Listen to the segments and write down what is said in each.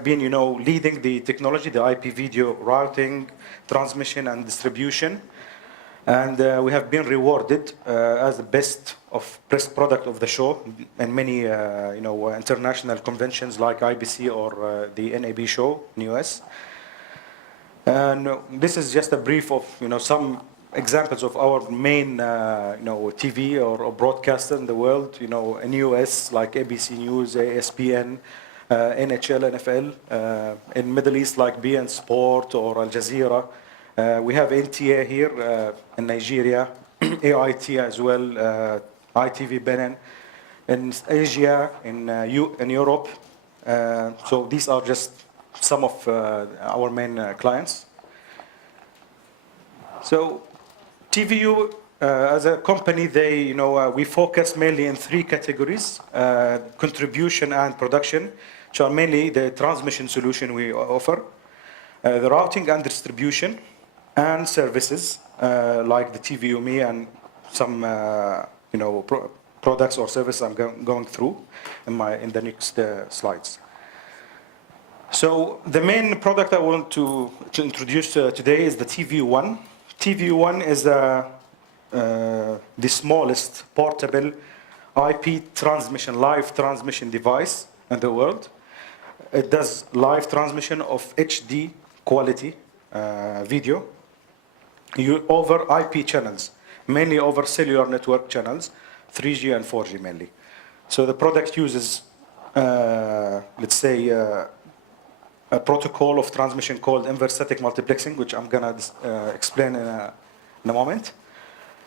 been, leading the technology, the IP video routing, transmission, and distribution. And we have been rewarded as the best product of the show in many, international conventions like IBC or the NAB show in US. And this is just a brief of, some examples of our main, TV or broadcaster in the world, in US like ABC News, ESPN, NHL, NFL, in Middle East like BN Sport or Al Jazeera. We have NTA here in Nigeria, AIT as well, ITV Benin, in Asia, in Europe. So these are just some of our main clients. So TVU as a company, we focus mainly in three categories: contribution and production, which are mainly the transmission solution we offer, the routing and distribution, and services like the TVU Me and some products or services I'm going through in the next slides. So the main product I want to introduce today is the TVU1. TVU1 is the smallest portable IP transmission, live transmission device in the world. It does live transmission of HD quality video over IP channels, mainly over cellular network channels, 3G and 4G mainly. So the product uses, let's say, a protocol of transmission called inverse static multiplexing, which I'm going to explain in a moment.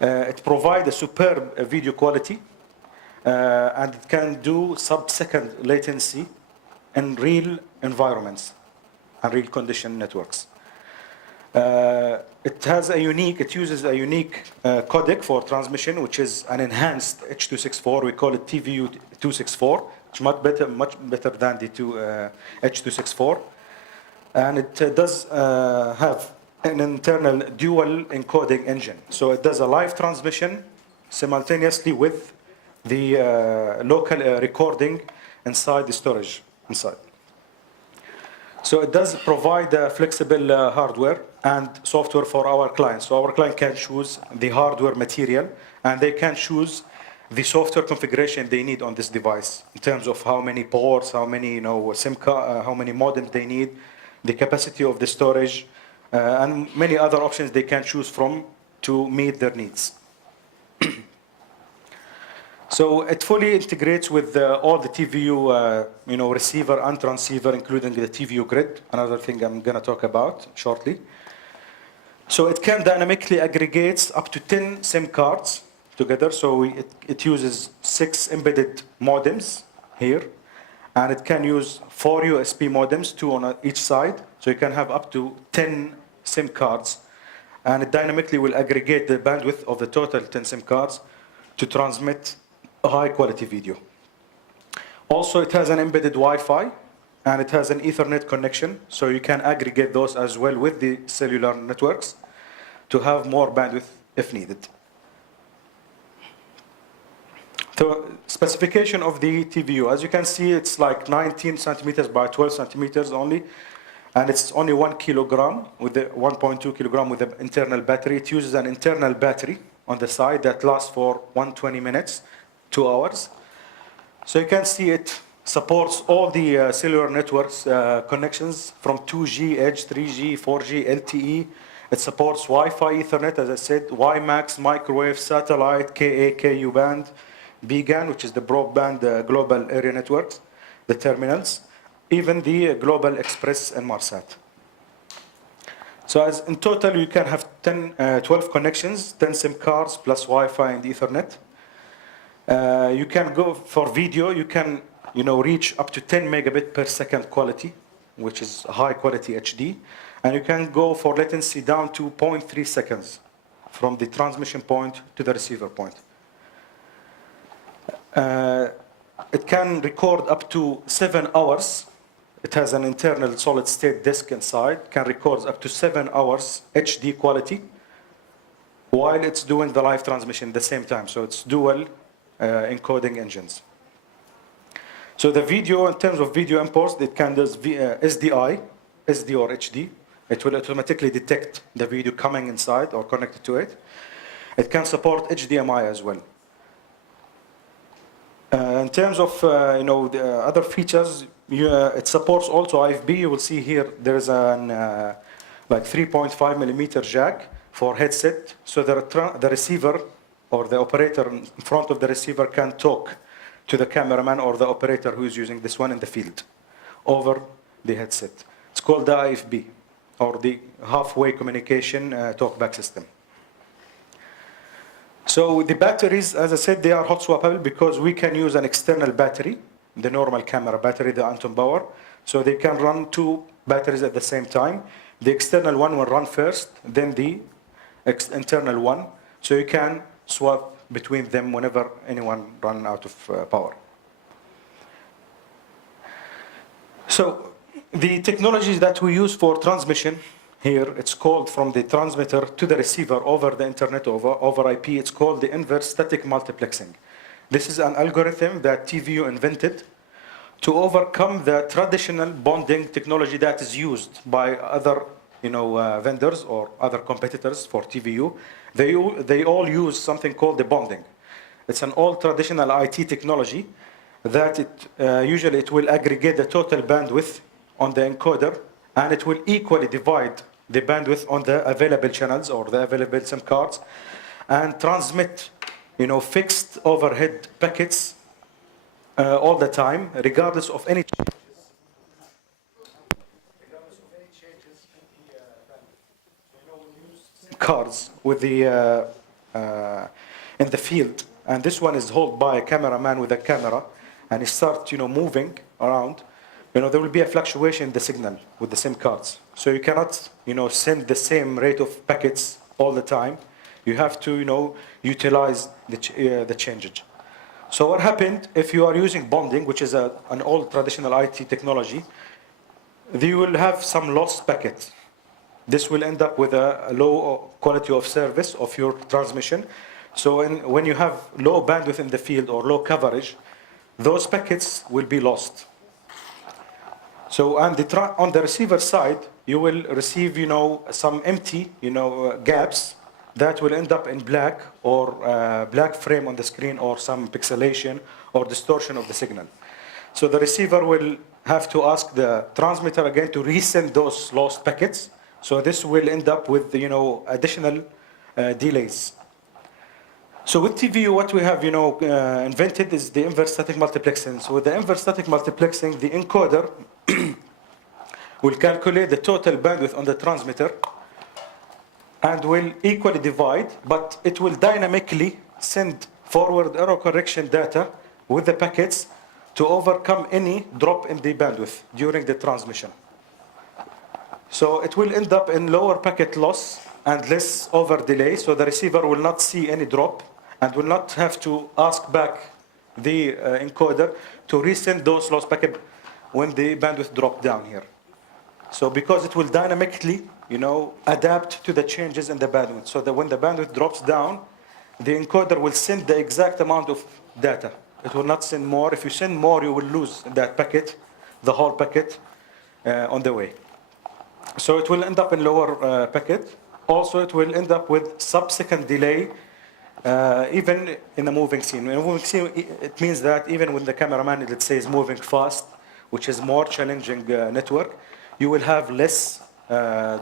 It provides a superb video quality, and it can do sub-second latency in real environments and real condition networks. It uses a unique codec for transmission, which is an enhanced H.264. We call it TVU 264, which is much better than the H.264. And it does have an internal dual encoding engine. So it does a live transmission simultaneously with the local recording inside the storage inside. So it does provide flexible hardware and software for our clients. So our client can choose the hardware material, and they can choose the software configuration they need on this device in terms of how many ports, how many SIM card, how many modems they need, the capacity of the storage, and many other options they can choose from to meet their needs. So it fully integrates with all the TVU, receiver and transceiver, including the TVU grid, another thing I'm going to talk about shortly. So it can dynamically aggregate up to 10 SIM cards together. So it uses 6 embedded modems here, and it can use 4 USB modems, 2 on each side. So you can have up to 10 SIM cards, and it dynamically will aggregate the bandwidth of the total 10 SIM cards to transmit a high-quality video. Also, it has an embedded Wi-Fi, and it has an Ethernet connection, so you can aggregate those as well with the cellular networks to have more bandwidth if needed. The specification of the TVU, as you can see, it's like 19 centimeters by 12 centimeters only, and it's only 1 kilogram with the 1.2 kilogram with the internal battery. It uses an internal battery on the side that lasts for 120 minutes, 2 hours. So you can see it supports all the cellular networks connections from 2G, Edge, 3G, 4G, LTE. It supports Wi-Fi, Ethernet, as I said, WiMAX, microwave, satellite, KA, KU band, BGAN, which is the broadband global area networks, the terminals, even the Global Express and Marsat. So as in total, you can have 12 connections, 10 SIM cards plus Wi-Fi and Ethernet. You can go for video, you can reach up to 10 megabit per second quality, which is high quality HD. And you can go for latency down to 0.3 seconds from the transmission point to the receiver point. It can record up to 7 hours. It has an internal solid state disk inside, can record up to 7 hours HD quality while it's doing the live transmission at the same time. So it's dual encoding engines. So the video, in terms of video imports, it can do SDI, SD or HD. It will automatically detect the video coming inside or connected to it. It can support HDMI as well. In terms of the other features, it supports also IFB. You will see here there is an like 3.5 millimeter jack for headset, so the receiver or the operator in front of the receiver can talk to the cameraman or the operator who is using this one in the field over the headset. It's called the IFB, or the halfway communication talkback system. So the batteries, as I said, they are hot swappable because we can use an external battery, the normal camera battery, the Anton Power. So they can run two batteries at the same time. The external one will run first, then the internal one. So you can swap between them whenever anyone runs out of power. So the technologies that we use for transmission here, it's called from the transmitter to the receiver over the internet, over IP, it's called the inverse static multiplexing. This is an algorithm that TVU invented to overcome the traditional bonding technology that is used by other vendors or other competitors for TVU. They all use something called the bonding. It's an old traditional IT technology that usually it will aggregate the total bandwidth on the encoder, and it will equally divide the bandwidth on the available channels or the available SIM cards, and transmit fixed overhead packets all the time, regardless of any changes in the bandwidth. We use SIM cards with the in the field, and this one is held by a cameraman with a camera, and it starts moving around. There will be a fluctuation in the signal with the SIM cards. So you cannot, send the same rate of packets all the time. You have to, utilize the changes. So what happened if you are using bonding, which is an old traditional IT technology, you will have some lost packets. This will end up with a low quality of service of your transmission. So when you have low bandwidth in the field or low coverage, those packets will be lost. So on the receiver side, you will receive, some empty, gaps that will end up in black or black frame on the screen, or some pixelation or distortion of the signal. So the receiver will have to ask the transmitter again to resend those lost packets. So this will end up with, additional delays. So with TVU, what we have, invented is the inverse static multiplexing. So with the inverse static multiplexing, the encoder will calculate the total bandwidth on the transmitter and will equally divide, but it will dynamically send forward error correction data with the packets to overcome any drop in the bandwidth during the transmission. So it will end up in lower packet loss and less over delay, so the receiver will not see any drop and will not have to ask back the encoder to resend those lost packets when the bandwidth dropped down here. So because it will dynamically, adapt to the changes in the bandwidth, so that when the bandwidth drops down, the encoder will send the exact amount of data. It will not send more. If you send more, you will lose that packet, the whole packet, on the way. So it will end up in lower packet. Also, it will end up with sub-second delay, even in a moving scene. In a moving scene, it means that even when the cameraman, let's say, is moving fast, which is more challenging network, you will have less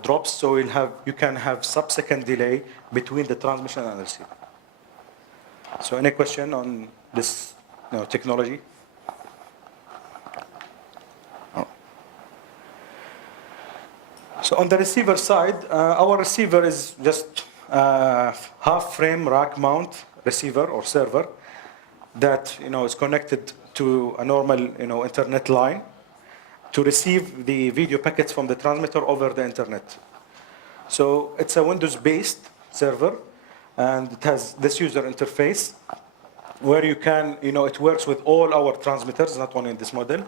drops, so you can have sub-second delay between the transmission and the receiver. So any question on this technology? Oh. So on the receiver side, our receiver is just half-frame rack mount receiver or server that is connected to a normal internet line to receive the video packets from the transmitter over the internet. So it's a Windows-based server, and it has this user interface where you can, it works with all our transmitters, not only in this model.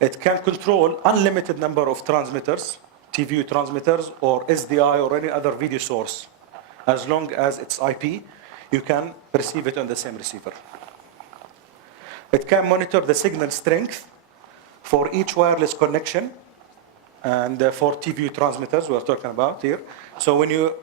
It can control unlimited number of transmitters, TVU transmitters, or SDI, or any other video source. As long as it's IP, you can receive it on the same receiver. It can monitor the signal strength for each wireless connection and for TVU transmitters we're talking about here. So when you